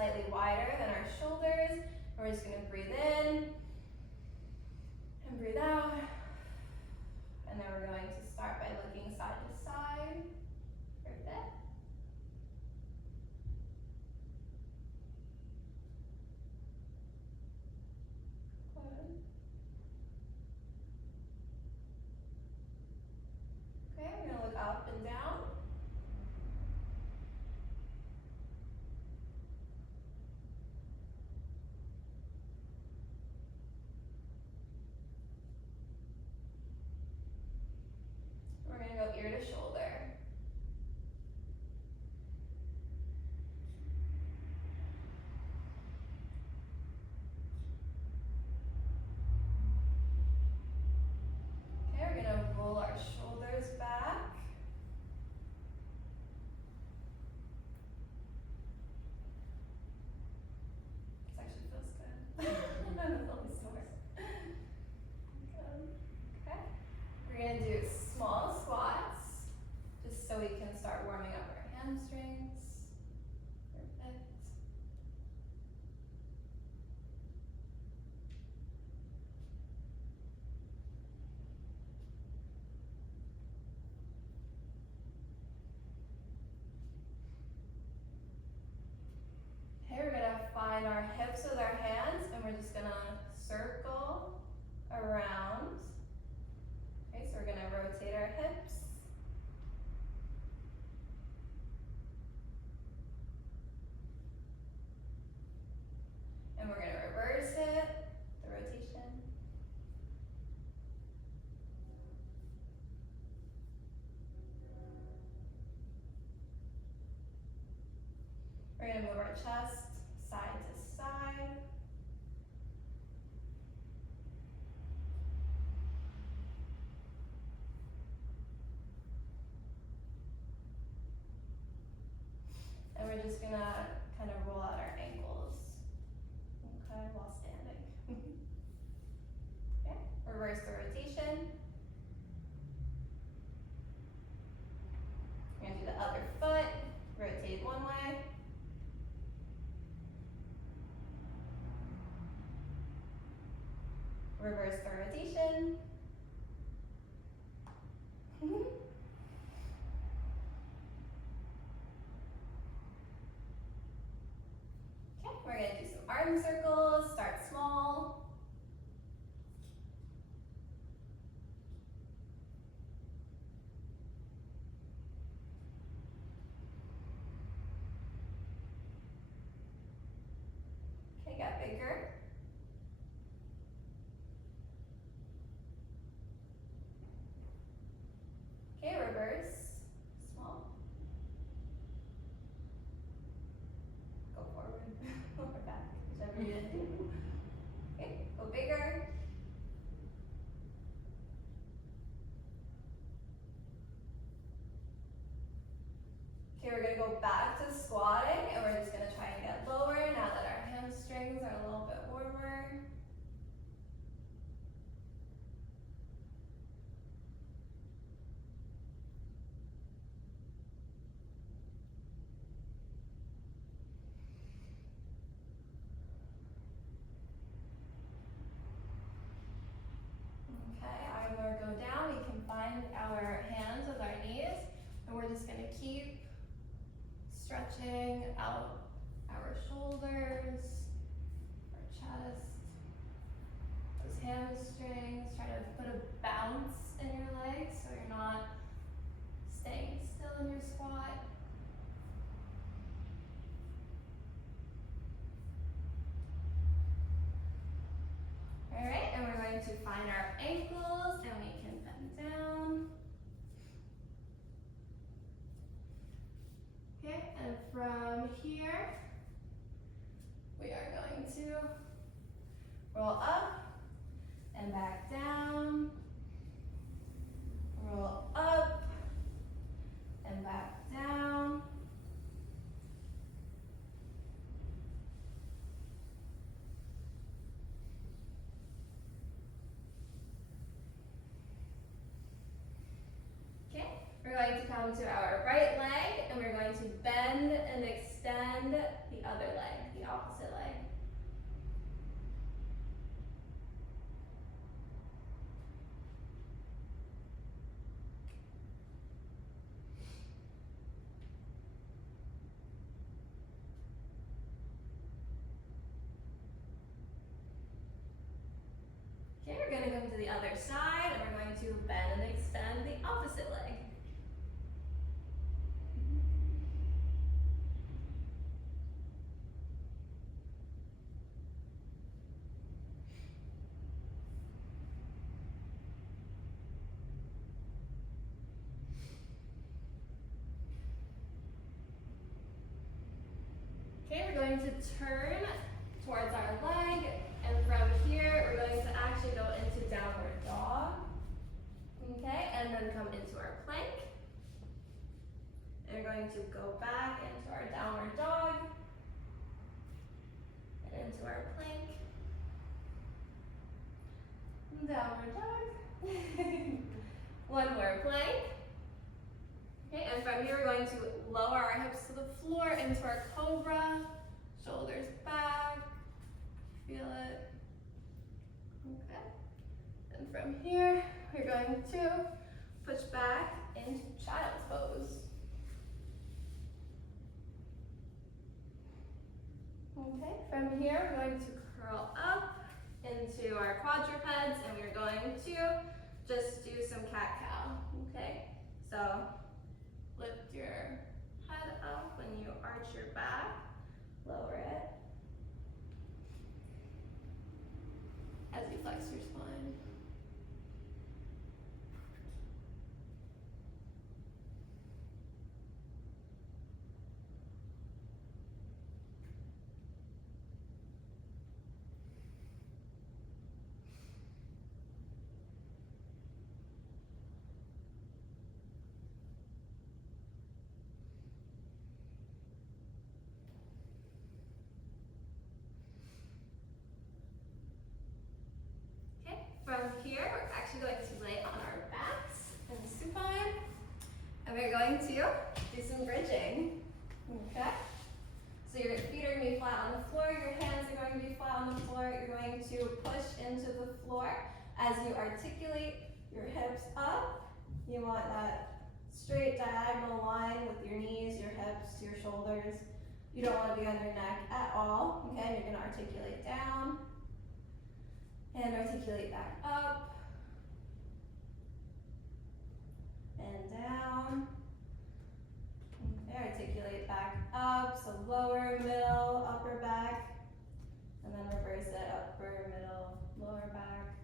slightly wider than our shoulders. And we're just gonna breathe in and breathe out. And then we're going to start by looking side to side. Perfect. Good. Okay, we're gonna look up and down. We're gonna go ear to shoulder. Okay, we're gonna roll our shoulders back. This actually feels good. I'm really sore. Okay. We're gonna do small squats, just so we can start warming up our hamstrings. Perfect. Okay, we're gonna find our hips with our hands, and we're just gonna circle around. Okay, so we're gonna rotate our hips. And we're gonna reverse it, the rotation. We're gonna move our chest side to side. And we're just gonna kind of roll out our ankles, okay, while standing. Okay, reverse the rotation. We're gonna do the other foot, rotate one way. Reverse the rotation. Okay, we're gonna do some arm circles, start small. Okay, got bigger. Okay, reverse, small. Go forward or back, whichever you did do. Okay, go bigger. Okay, we're gonna go back to squatting, and we're just gonna try and get lower now that our hamstrings are a little bit warmer. Okay, arm or go down. We can find our hands with our knees, and we're just gonna keep stretching out our shoulders, our chest, those hamstrings. Try to put a bounce in your legs so you're not staying still in your squat. All right, and we're going to find our ankles, and we can bend down. Okay, and from here, we are going to roll up and back down, roll up and back down. Okay, we're going to come to our right leg, and we're going to bend and extend the other leg. other side, and we're going to bend and extend the opposite leg. Okay, we're going to turn towards our leg, and from here, we're going to actually go into downward dog. Okay, and then come into our plank. And we're going to go back into our downward dog, and into our plank. Downward dog. One more plank. Okay, and from here we're going to lower our hips to the floor into our cobra, shoulders back, feel it. Okay, and from here we're going to push back into child's pose. Okay, from here we're going to curl up into our quadrupeds, and we're going to just do some cat-cow. Okay, so lift your head up when you arch your back, lower it as you flex your spine. From here, we're actually going to lay on our backs in supine, and we're going to do some bridging. Okay? So your feet are going to be flat on the floor, your hands are going to be flat on the floor. You're going to push into the floor as you articulate your hips up. You want that straight diagonal line with your knees, your hips, your shoulders. You don't want to be on your neck at all. Okay? You're going to articulate down. And articulate back up, and down, okay, articulate back up, so lower, middle, upper back, and then reverse it, upper, middle, lower back.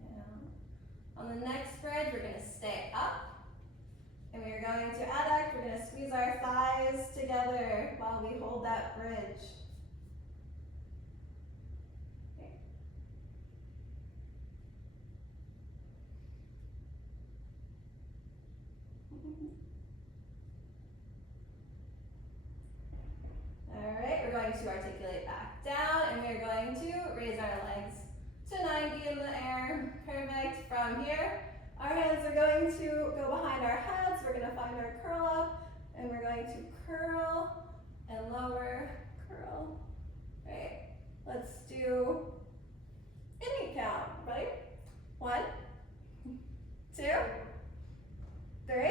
Down. On the next bridge, we're going to stay up. And we are going to adduct, we're going to squeeze our thighs together while we hold that bridge. Okay. All right, we're going to articulate back down, and we're going to raise our legs to 90 in the air. Perfect. From here, our hands are going to go behind our heads. We're going to find our curl up, and we're going to curl and lower, curl. Right. Let's do any count. Ready? 1, 2, 3,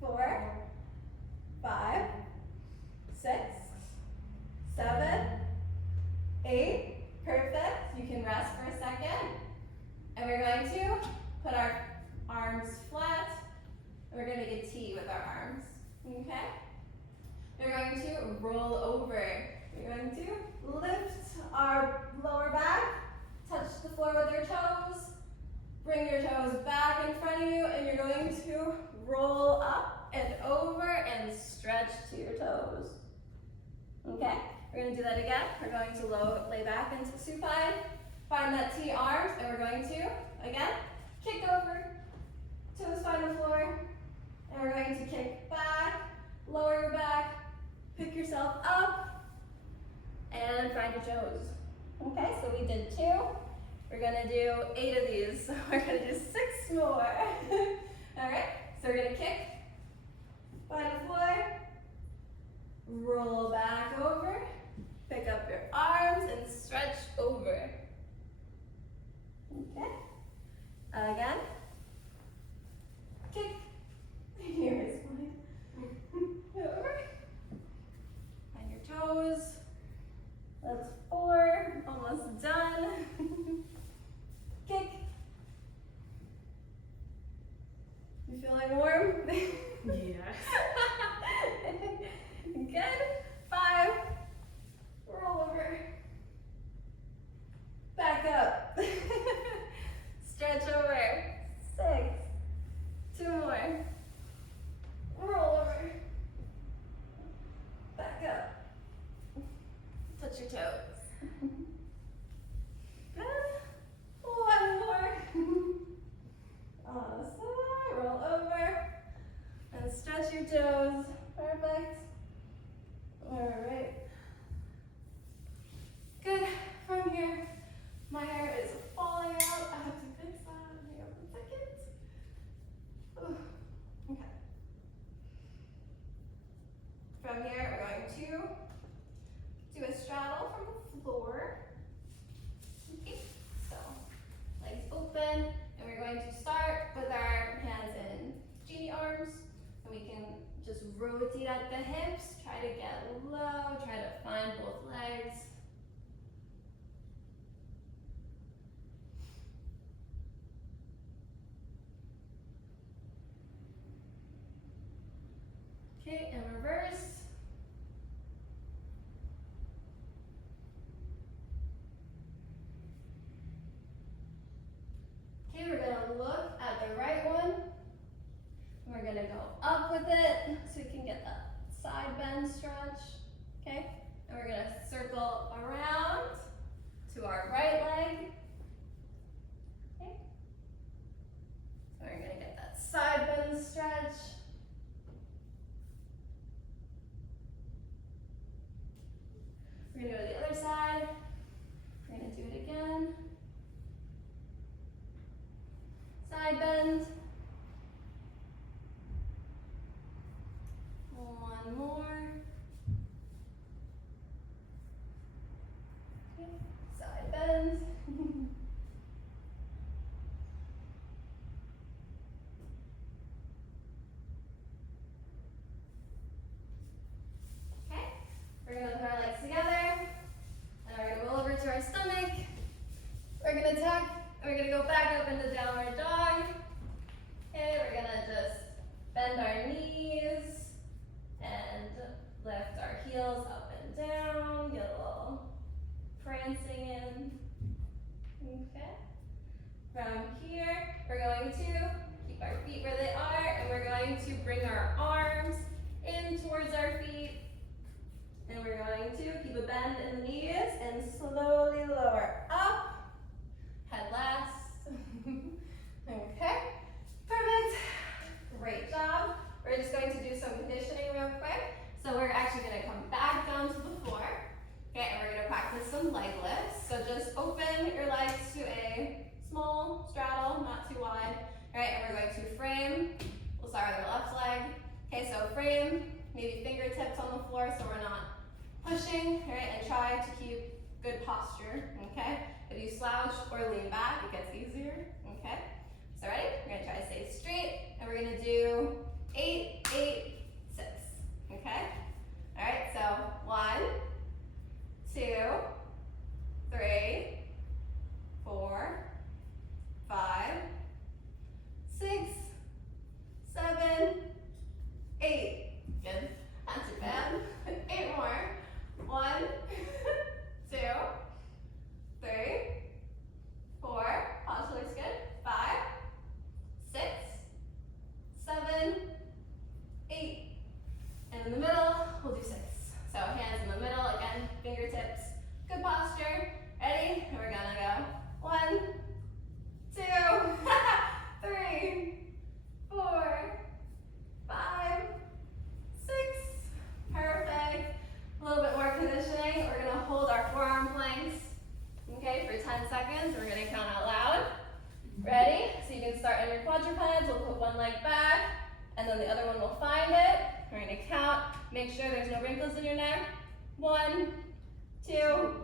4, 5, 6, 7, 8. Perfect. You can rest for a second. And we're going to put our arms flat, and we're going to make a T with our arms, okay? We're going to roll over. We're going to lift our lower back, touch the floor with your toes, bring your toes back in front of you, and you're going to roll up and over and stretch to your toes, okay? We're going to do that again. We're going to lay back into supine, find that T arms, and we're going to, again, kick over, toes find the floor, and we're going to kick back, lower your back, pick yourself up, and find your toes. Okay, so we did 2. We're gonna do 8 of these, so we're gonna do 6 more. All right, so we're gonna kick, find the floor, roll back over, pick up your arms, and stretch over. Okay. Again. Kick. Here is mine. Over. Find your toes. Yes. Good. 5. Roll over. Back up. Stretch over. 6. 2 more. Roll over. Back up. Touch your toes. Good. 1 more. On the side. Roll over. And stretch your toes. Perfect. Alright. Good. From here, my hair is falling out. I have to fix that. Hang on 1 second. Ooh. Okay. From here, we're going to do a straddle from the floor. Okay. So, legs open, and we're going to start with our hands in genie arms, and we can just rotate at the hips, try to get low, try to find both legs. Okay, and reverse. Okay, we're gonna look at the right one. We're gonna go up with it so we can get that side bend stretch. Okay, and we're gonna circle around to our right leg. Okay, so we're gonna get that side bend stretch. We're gonna go to the other side. We're gonna do it again. Side bend. 1 more. Okay. Side bend. Okay. We're gonna put our legs together, and we're gonna roll over to our stomach. We're gonna tuck, and we're gonna go back up into downward dog. Okay, we're gonna just bend our knees and lift our heels up and down, get a little prancing in. Okay. From here, we're going to keep our feet where they are, and we're going to bring our arms in towards our feet. And we're going to keep a bend in the knees and slowly lower up. Head last. Okay. Perfect. Great job. We're just going to do some conditioning real quick. So we're actually going to come back down to the floor. Okay, and we're going to practice some leg lifts. So just open your legs to a small straddle, not too wide. All right, and we're going to frame. We'll start with our left leg. Okay, so frame, maybe fingertips on the floor so we're not pushing. All right, and try to keep good posture. Okay, if you slouch or lean back, it gets easier. Okay, so ready? We're going to try to stay straight, and we're going to do 8, 8, 6. Okay, all right, so 1, 2, 3, 4, 5, 6, 7, 8. Good. Not too bad. 8 more. 1, 2, 3, 4. Posture looks good. 5, 6, 7, 8. And in the middle, we'll do 6. So hands in the middle, again, fingertips. Good posture. Ready? And we're gonna go 1, 2, 3, 4, 5, 6. Perfect. A little bit more conditioning. We're gonna hold our forearm planks, okay, for 10 seconds. We're gonna count out loud. Ready? So you can start on your quadrupeds. We'll put one leg back, and then the other one will find it. We're gonna count. Make sure there's no wrinkles in your neck. 1, 2,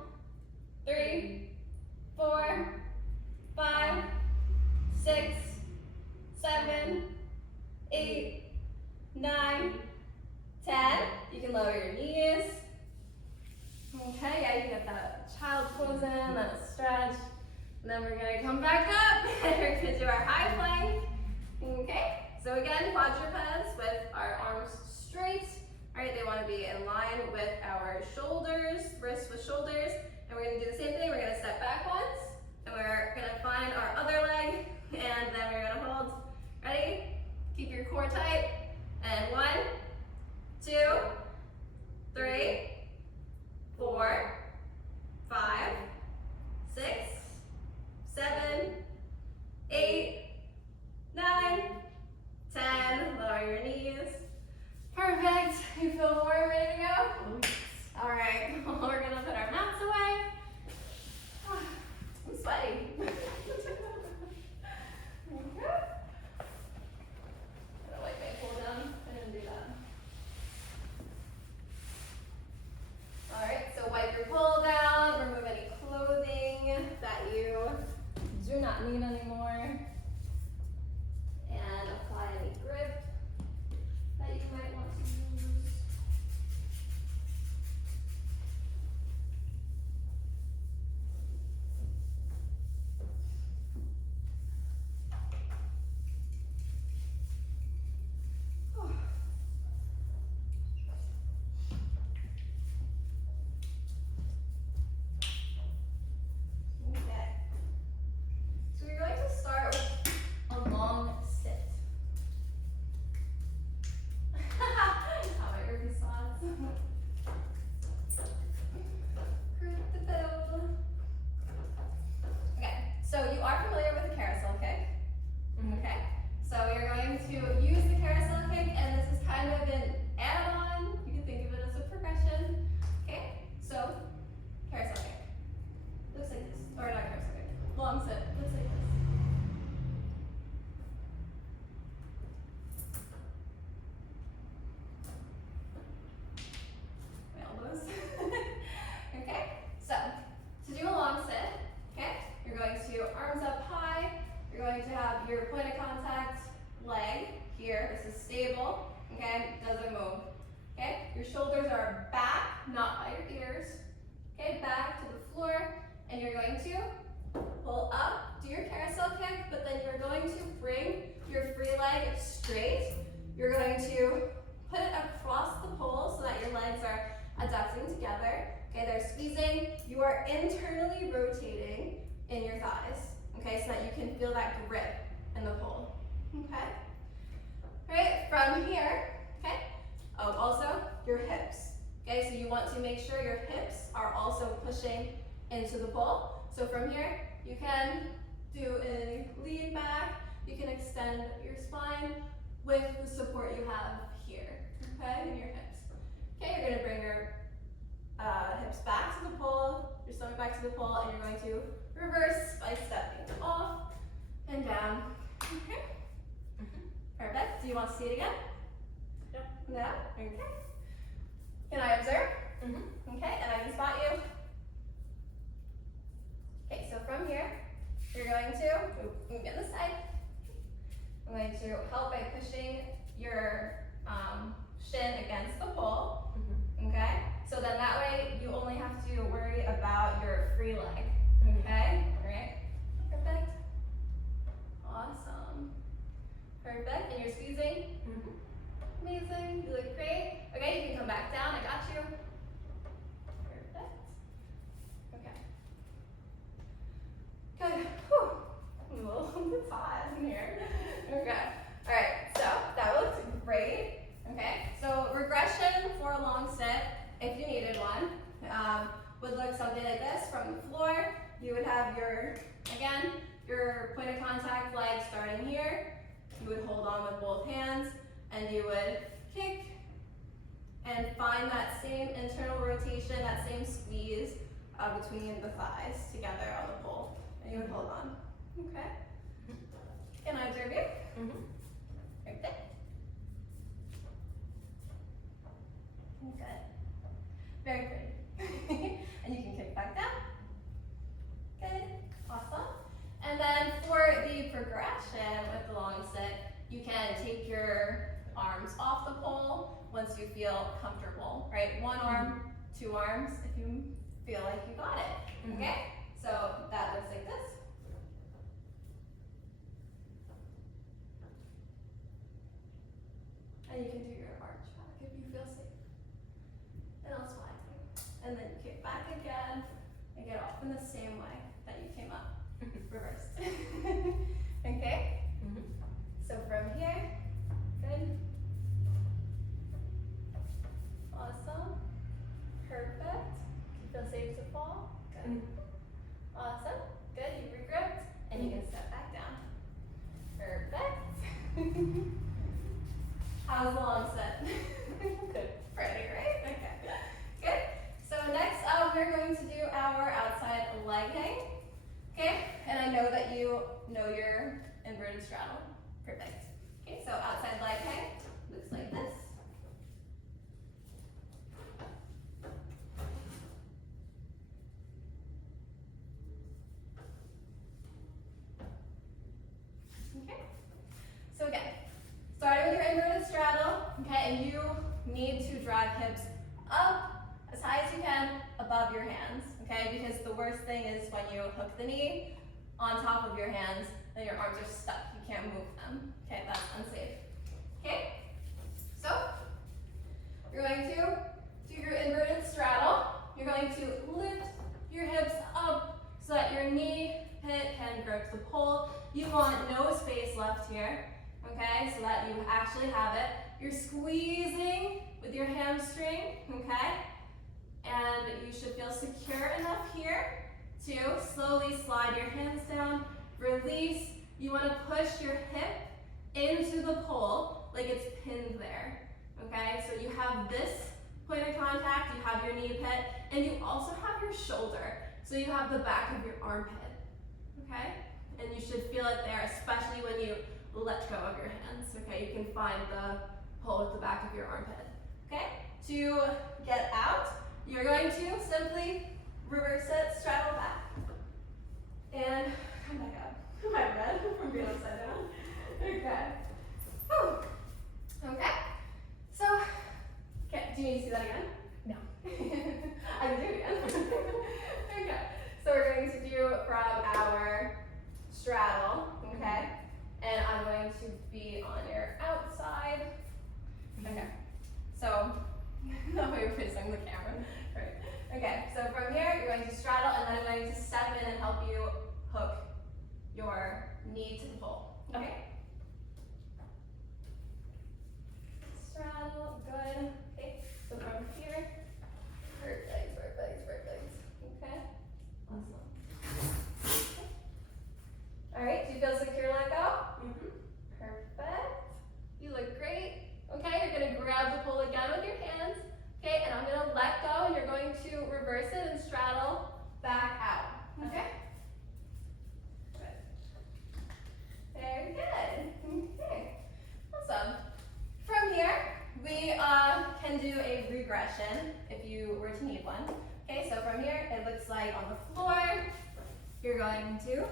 3, 4, 5, 6, 7, 8, 9, 10. You can lower your knees. Okay, yeah, you can get that child's pose in, that stretch. And then we're gonna come back up and we're gonna do our high plank. Okay, so again, quadrupeds with our arms straight. All right, they want to be in line with our shoulders, wrists with shoulders. And we're going to do the same thing. We're going to step back once, and we're going to find our other leg, and then we're going to hold. Ready? Keep your core tight. And 1, 2, 3, 4, 5, 6, 7, 8, 9, 10. Lower your knees. Perfect. You feel more ready to go? All right. We're gonna put our mats away. I'm sweaty. Gonna wipe my pull down. I didn't do that. All right. So wipe your pull down. Remove any clothing that you do not need anymore. And apply any grip that you might want to use. Okay. So we're going to start with a long sit. How about your response? Okay, so you are familiar with the carousel kick. Okay, so you're going to use the carousel kick, and this is kind of an add-on. You can think of it as a progression. Okay, so carousel kick. Looks like this. Or not carousel kick. Long sit. Looks like this. My elbows. Okay, so to do a long sit, okay, you're going to arms up high. You're going to have your point of contact leg here. This is stable. Okay, doesn't move. Okay, your shoulders are back, not by your ears. Okay, back to the floor, and you're going to pull up, do your carousel kick, but then you're going to bring your free leg straight. You're going to put it across the pole so that your legs are adducting together. Okay, they're squeezing. You are internally rotating in your thighs. Okay, so that you can feel that grip in the pole. Okay. All right, from here. Okay. Oh, also your hips. Okay, so you want to make sure your hips are also pushing into the pole. So from here, you can do a lean back. You can extend your spine with the support you have here. Okay, in your hips. Okay, you're going to bring your hips back to the pole, your stomach back to the pole, and you're going to reverse by stepping off and down. Okay. Perfect. Do you want to see it again? Yep. No? Okay. Can I observe? Okay, and I can spot you. Okay, so from here, you're going to move in the side. I'm going to help by pushing your shin against the pole. Okay, so then that way you only have to worry about your free leg. Okay, all right, perfect, awesome, perfect, and you're squeezing. Amazing, you look great. Okay, you can come back down, I got you. Perfect, okay, good. Whew. It's hot in here. Okay, all right, so that looks great. Okay, so regression for a long sit, if you needed one, would look something like this from the floor. You would have your, again, your point of contact leg starting here. You would hold on with both hands, and you would kick and find that same internal rotation, that same squeeze between the thighs together on the pole, and you would hold on. Okay. Can I observe you? Right there. Good. Very pretty. And you can kick back down. Good. Awesome. And then for the progression with the long sit, you can take your arms off the pole once you feel comfortable, right? One arm, two arms, if you feel like you got it. Okay? So that looks like this. And you can do your arch back if you feel safe. And I'll slide you. And then kick back again and get off in the same way that you came up. Reversed. Okay? So from here, good. Awesome. Perfect. You feel safe to fall? Good. Awesome. Good. You regripped and you can step back down. Perfect. How's the long set? Good. Pretty, right? Okay. Good. So next up, we're going to do our outside leg hang. Okay? And I know that you know your inverted straddle. Perfect. Okay, so outside leg hang looks like this. Okay. So again, starting with your inverted straddle, okay, and you need to drive hips up as high as you can above your hands, okay, because the worst thing is when you hook the knee on top of your hands, then your arms are stuck, you can't move them, okay, that's unsafe. Okay, so you're going to do your inverted straddle. You're going to lift your hips up so that your knee pit can grip the pole. You want no space left here, okay, so that you actually have it. You're squeezing with your hamstring, okay, and you should feel secure enough here to slowly slide your hands down, release. You want to push your hip into the pole like it's pinned there, okay, so you have this point of contact, you have your knee pit, and you also have your shoulder, so you have the back of your armpit, okay, and you should feel it there, especially when you let go of your hands, okay, you can find the pole with the back of your armpit, okay, to get out, you're going to simply reverse it, straddle back, and come back up. My red from being upside down. Okay. Whew. Okay. So, okay, do you need to see that again? No. I can do it again. Okay. So we're going to do from our straddle, okay? And I'm going to be on your outside. Okay. So, no way you're facing the camera. Right. Okay, so from here, you're going to straddle, and then I'm going to step in and help you hook your knee to the pole. Okay? Straddle, good. Okay, so from here, perfect, perfect, perfect. Okay, awesome. Okay. All right, do you feel secure, let go? Perfect. You look great. Okay, you're gonna grab the pole again with your hands. Okay, and I'm gonna let go, and you're going to reverse it and straddle back out. Okay? Very good. Okay. Awesome. From here, we can do a regression if you were to need one. Okay, so from here, it looks like on the floor, you're going to,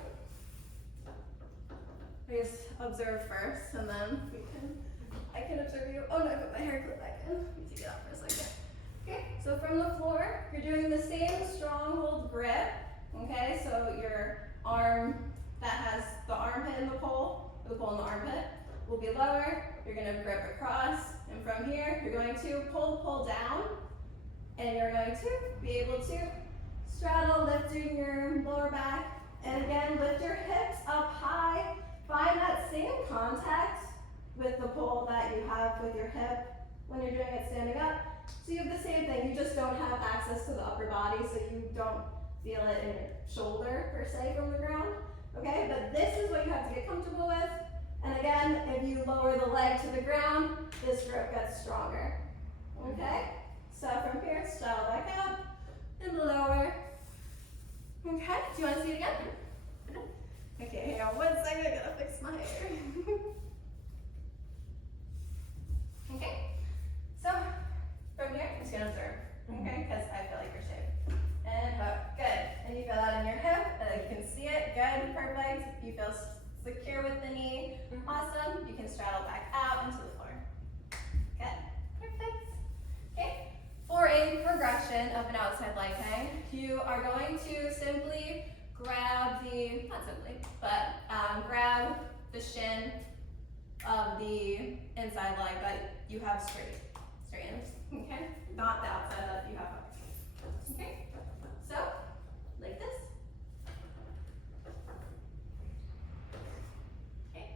I guess, observe first, and then I can observe you. Oh no, I put my hair clip back in. Let me take it out for a second. Okay, so from the floor, you're doing the same stronghold grip. Okay, so your arm that has the armpit in the pole in the armpit will be lower. You're going to grip across, and from here, you're going to pull the pole down, and you're going to be able to straddle, lifting your lower back, and again, lift your hips up high. Find that same contact with the pole that you have with your hip when you're doing it standing up. So you have the same thing, you just don't have access to the upper body, so you don't feel it in your shoulder, per se, from the ground. Okay, but this is what you have to get comfortable with. And again, if you lower the leg to the ground, this grip gets stronger. Okay, so from here, straddle back up, and lower. Okay, do you want to see it again? Okay, hang on 1 second, I gotta fix my hair. Okay, so from here, I'm just gonna observe, okay, because I feel like you're safe. And hook, good. And you feel that in your hip, you can see it, good, perfect. You feel secure with the knee, awesome. You can straddle back out into the floor. that you have straight ends, okay? Not the outside that you have up. Okay? So, like this. Okay.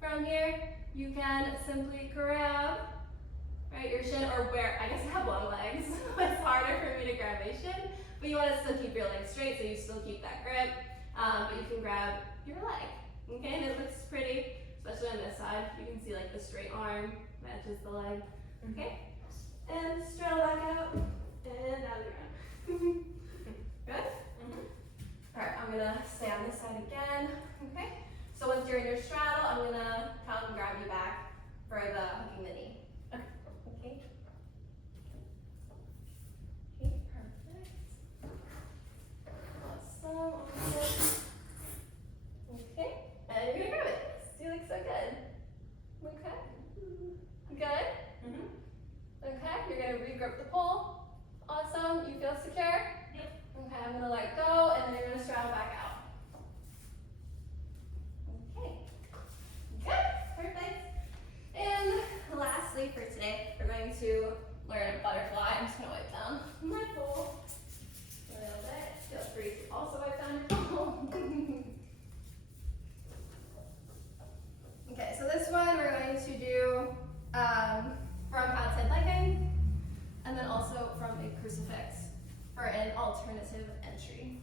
From here, you can simply grab, right, your shin, or where, I guess I have long legs, so it's harder for me to grab my shin, but you want to still keep your legs straight so you still keep that grip, but you can grab your leg, okay, and it looks pretty, especially on this side. You can see like the straight arm matches the leg, okay, and straddle back out, and out of the ground. Good? Alright, I'm gonna stay on this side again, okay? So once you're in your straddle, I'm gonna come and grab you back for the hooking the knee. Okay. Okay, perfect. Awesome, awesome. Okay, and you're gonna grab it. You look so good. Okay. Good? Okay, you're gonna re-grip the pole. Awesome, you feel secure? Yep. Okay, I'm gonna let go, and then you're gonna straddle back out. Okay. Good, perfect. And lastly for today, we're going to learn a butterfly. I'm just gonna wipe down my pole a little bit. Feel free to also wipe down your pole. Okay, so this one we're going to do from outside legging, and then also from a crucifix for an alternative entry.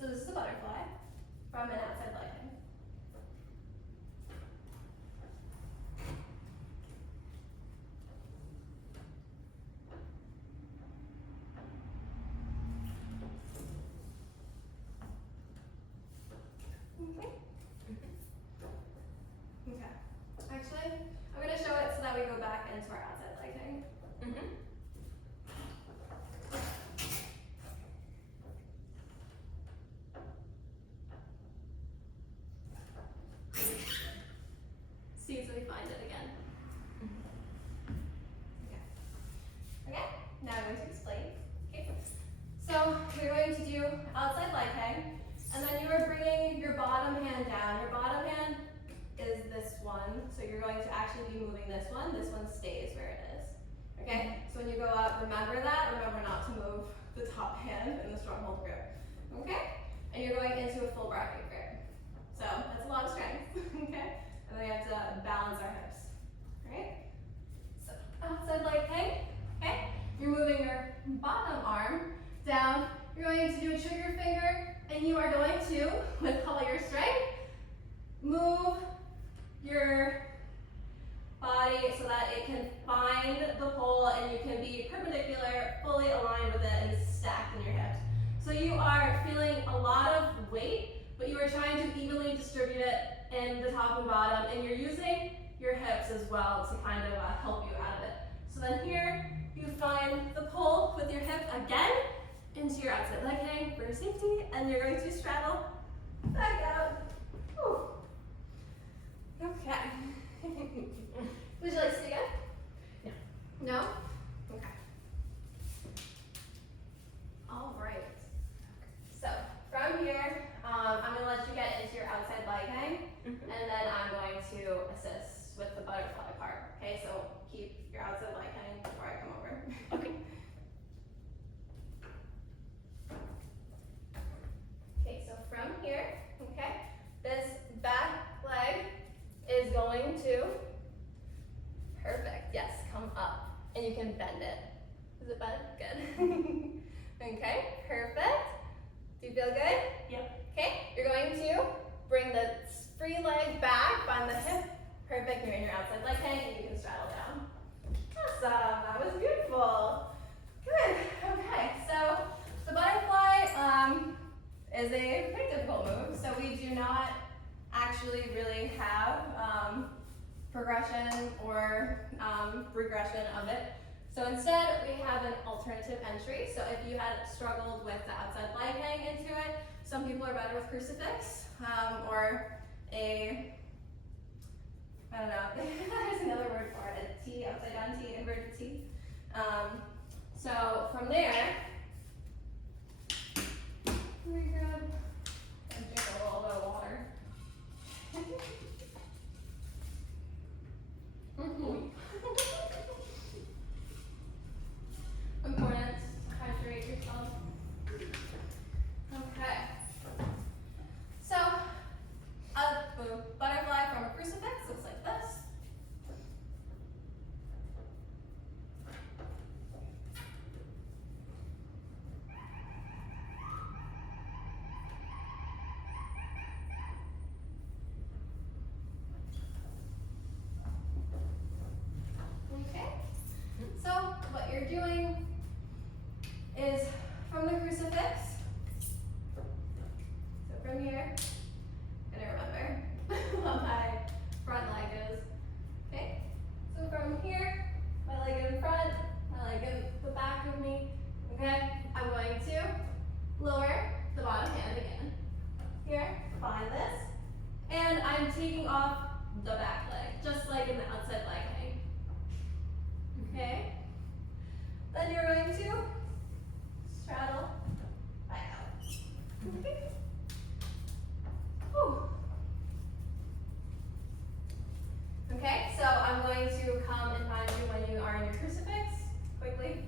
So this is a butterfly from an outside legging. Okay. Okay. Actually, I'm going to show it so that we go back into our outside legging. See until we find it again. Okay, now I'm going to explain. Okay. So we're going to do outside leg hang, and then you are bringing your bottom hand down. Your bottom hand is this one, so you're going to actually be moving this one. This one stays where it is. Okay, so when you go up, remember that. Remember not to move the top hand in the stronghold grip. Okay, and you're going into a full bracket grip. So that's a lot of strength. Okay, and then we have to balance our hips. Right? So outside leg hang. Okay, you're moving your bottom arm down. You're going to do a trigger finger, and you are going to, with all your strength, move your body so that it can find the pole and you can be perpendicular, fully aligned with it, and stacked in your hips. So you are feeling a lot of weight, but you are trying to evenly distribute it in the top and bottom, and you're using your hips as well to kind of help you out of it. So then here, you find the pole with your hip again into your outside leg hang for safety, and you're going to straddle back out. Whew. Okay. Would you like to see again? No. No? Okay. All right. So from here, I'm going to let you get into your outside leg hang, and then I'm going to assist with the butterfly part. Okay, so keep your outside leg hang before I come over. Okay. Okay, so from here, okay, this back leg is going to, perfect, yes, come up, and you can bend it. Is it bent? Good. Okay, perfect. Do you feel good? Yep. Okay, you're going to bring the free leg back, find the hip, perfect, you're in your outside leg hang, and you can straddle down. Awesome, that was beautiful. Good, okay, so the butterfly is a pretty difficult move, so we do not actually really have progression or regression of it. So instead, we have an alternative entry. So if you had struggled with the outside leg hang into it, some people are better with crucifix or a I don't know. There's another word for it. A T, upside down T, inverted T. So from there, let me grab and drink a little bit of water. Important to hydrate yourself. Okay. So, a butterfly from a crucifix looks like this. Okay. So, what you're doing is from the crucifix. So from here, I'm gonna remember what my front leg is. Okay? So from here, my leg in front, my leg in the back of me. Okay? I'm going to lower the bottom hand again. Here, find this. And I'm taking off the back leg, just like in the outside leg hang. Okay? Then you're going to straddle back out. Okay. Whew. Okay, so I'm going to come and find you when you are in your crucifix, quickly.